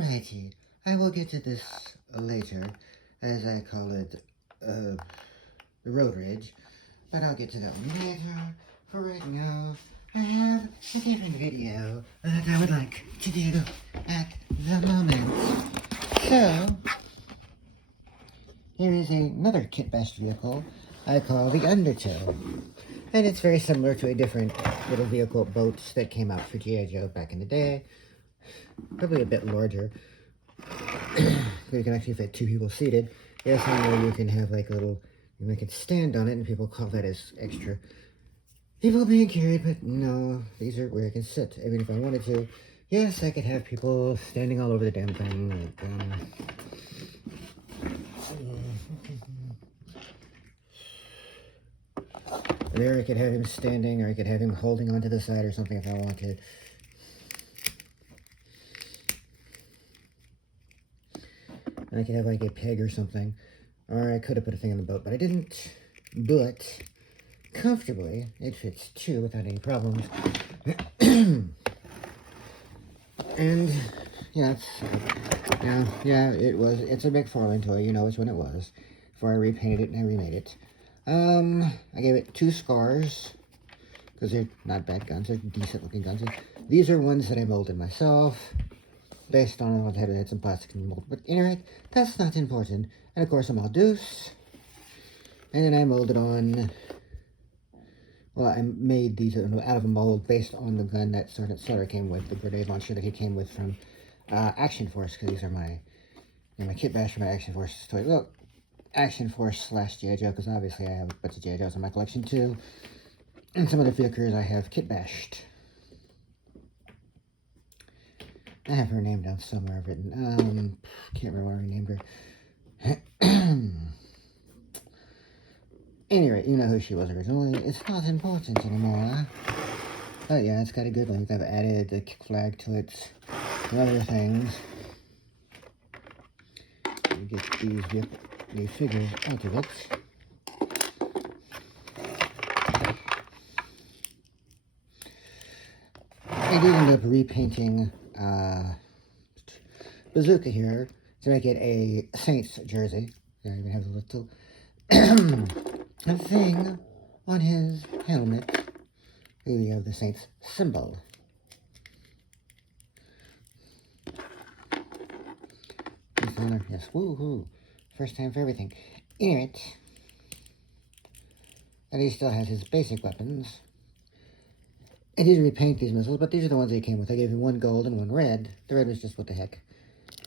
Alrighty, I will get to this later, as I call it, the road rage, but I'll get to that one later. For right now, I have a different video that I would like to do at the moment. So, here is another kit-bashed vehicle I call the Undertow. And it's very similar to a different little vehicle boats that came out for G.I. Joe back in the day. Probably a bit larger. You can actually fit two people seated. There's one where you can have like a little, you make it stand on it, and people call that as extra people being carried, but no, these are where I can sit. I mean, if I wanted to, yes, I could have people standing all over the damn thing. There I could have him standing, or I could have him holding onto the side or something if I wanted. And I could have like a peg or something. Or I could have put a thing on the boat, but I didn't. But comfortably, it fits two without any problems. And yeah, it's a McFarlane toy, you know which one it was. Before I repainted it and I remade it. I gave it 2 scars, because they're not bad guns, they're decent looking guns. These are ones that I molded myself, based on what I had some plastic in the mold. But anyway, that's not important. And of course, I'm all deuce. And then I molded on, well, I made these out of a mold based on the gun that Sergeant Slaughter came with, the grenade launcher that he came with from Action Force, because these are my kit bash for my Action Force toy. Well, Action Force / G.I. Joe, because obviously I have a bunch of G.I. Joes in my collection too. And some of the figures I have kit bashed. I have her name down somewhere I've written. Can't remember what I renamed her. Anyway, you know who she was originally. It's not important anymore. But yeah, it's got a good length. I've added the kick flag to it and other things. Get these figures out of it. I did end up repainting Bazooka here to make it a Saints jersey. I even have a little a thing on his helmet. Here we have the Saints symbol. Yes, woohoo! First time for everything. In it, and he still has his basic weapons. I did repaint these missiles, but these are the ones he came with. I gave him one gold and one red. The red was just what the heck.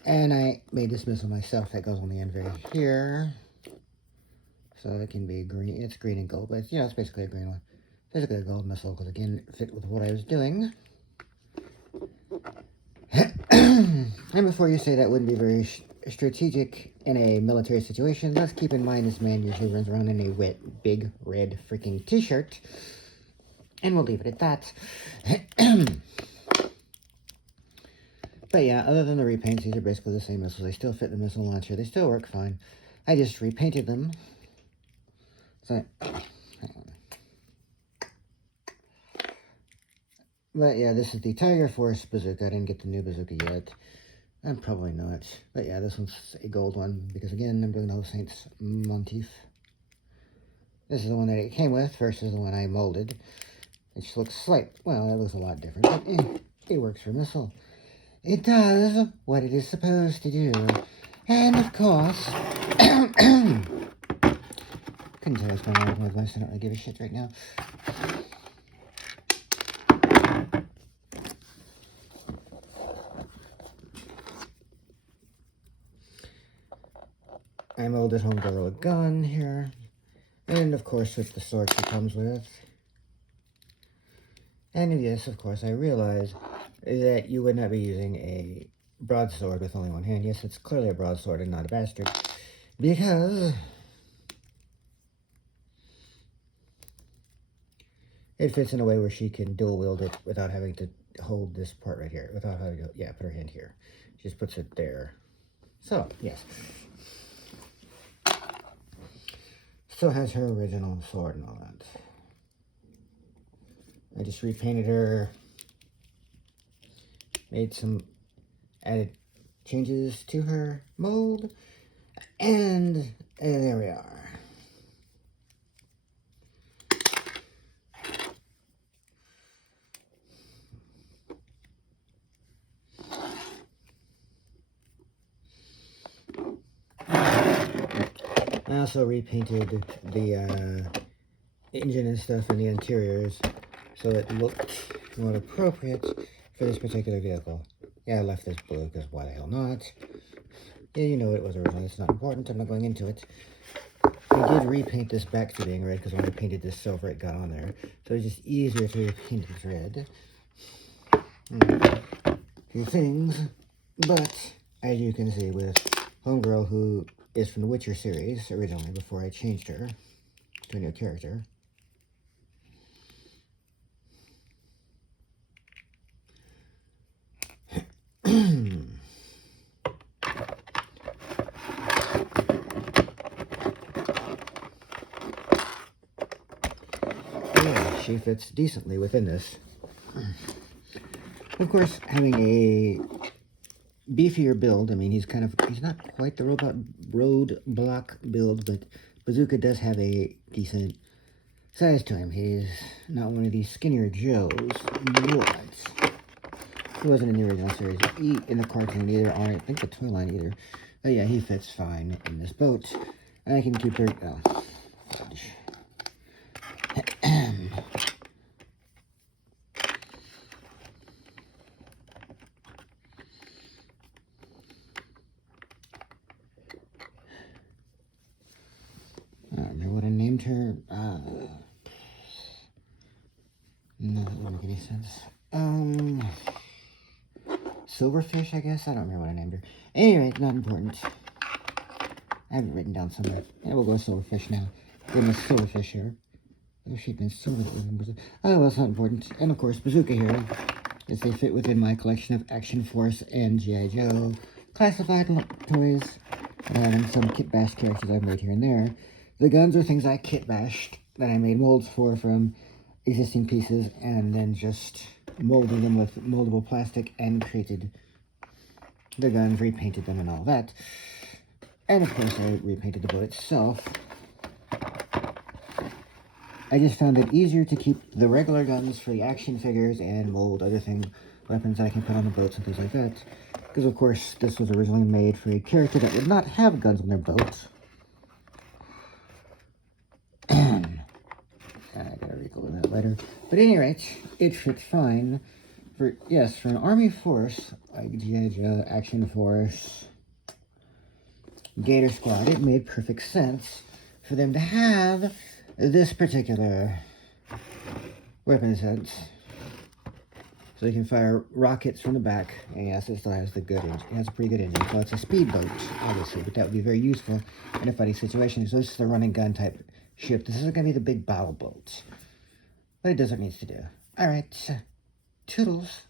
And I made this missile myself that goes on the end right here. So it can be green. It's green and gold, but it's, it's basically a green one. Basically a gold missile, because again, it fit with what I was doing. And before you say that wouldn't be very strategic in a military situation, let's keep in mind this man usually runs around in a wet, big, red freaking t-shirt. And we'll leave it at that. But yeah, other than the repaints, these are basically the same missiles. They still fit the missile launcher. They still work fine. I just repainted them. So, but yeah, this is the Tiger Force bazooka. I didn't get the new bazooka yet. I'm probably not. But yeah, this one's a gold one, because again, I'm doing the whole Saints motif. This is the one that it came with versus the one I molded. Which looks it looks a lot different, but it works for missile. It does what it is supposed to do. And of course, couldn't tell what's going on with my voice. I don't really give a shit right now. I molded Homegirl a gun here. And of course, with the sword she comes with. And yes, of course, I realize that you would not be using a broadsword with only one hand. Yes, it's clearly a broadsword and not a bastard. Because it fits in a way where she can dual wield it without having to hold this part right here. Without having to, put her hand here. She just puts it there. So, yes. Still has her original sword and all that. I just repainted her, added changes to her mold, and there we are. I also repainted the engine and stuff in the interiors so it looked more appropriate for this particular vehicle. Yeah, I left this blue because why the hell not? Yeah, you know what it was originally. It's not important. I'm not going into it. I did repaint this back to being red because when I painted this silver, it got on there. So it's just easier to repaint it red. A few things, but as you can see with Homegirl, who is from the Witcher series originally before I changed her to a new character. Yeah, she fits decently within this. Of course, having a beefier build, I mean, he's not quite the roadblock build, but Bazooka does have a decent size to him. He's not one of these skinnier Joes, but he wasn't in the original series, in the cartoon either, or I think the toy line either. But yeah, he fits fine in this boat. And I can keep her, fudge. I don't remember what I named her. No, that wouldn't make any sense. Silverfish, I guess? I don't remember what I named her. Anyway, it's not important. I have it written down somewhere. Yeah, we'll go Silverfish now. Give me Silverfish here. Oh, she'd been Silver. Oh, well, it's not important. And, of course, Bazooka here. As they fit within my collection of Action Force and G.I. Joe classified toys. And some kit bash characters I've made here and there. The guns are things I kit bashed that I made molds for from existing pieces and then just molded them with moldable plastic and created the guns, repainted them and all that. And of course I repainted the boat itself. I just found it easier to keep the regular guns for the action figures and mold other weapons I can put on the boats and things like that. Because of course this was originally made for a character that would not have guns on their boat. I gotta recall that later. But at any rate, it fits fine for, yes, for an army force, like G.I. Joe, Action Force, Gator Squad, it made perfect sense for them to have this particular weapon set. So they can fire rockets from the back, and yes, it still has the good engine. It has a pretty good engine, so it's a speedboat, obviously, but that would be very useful in a fighting situation. So this is the running gun type ship. This isn't going to be the big battle boat, but it does what it needs to do. Alright, toodles.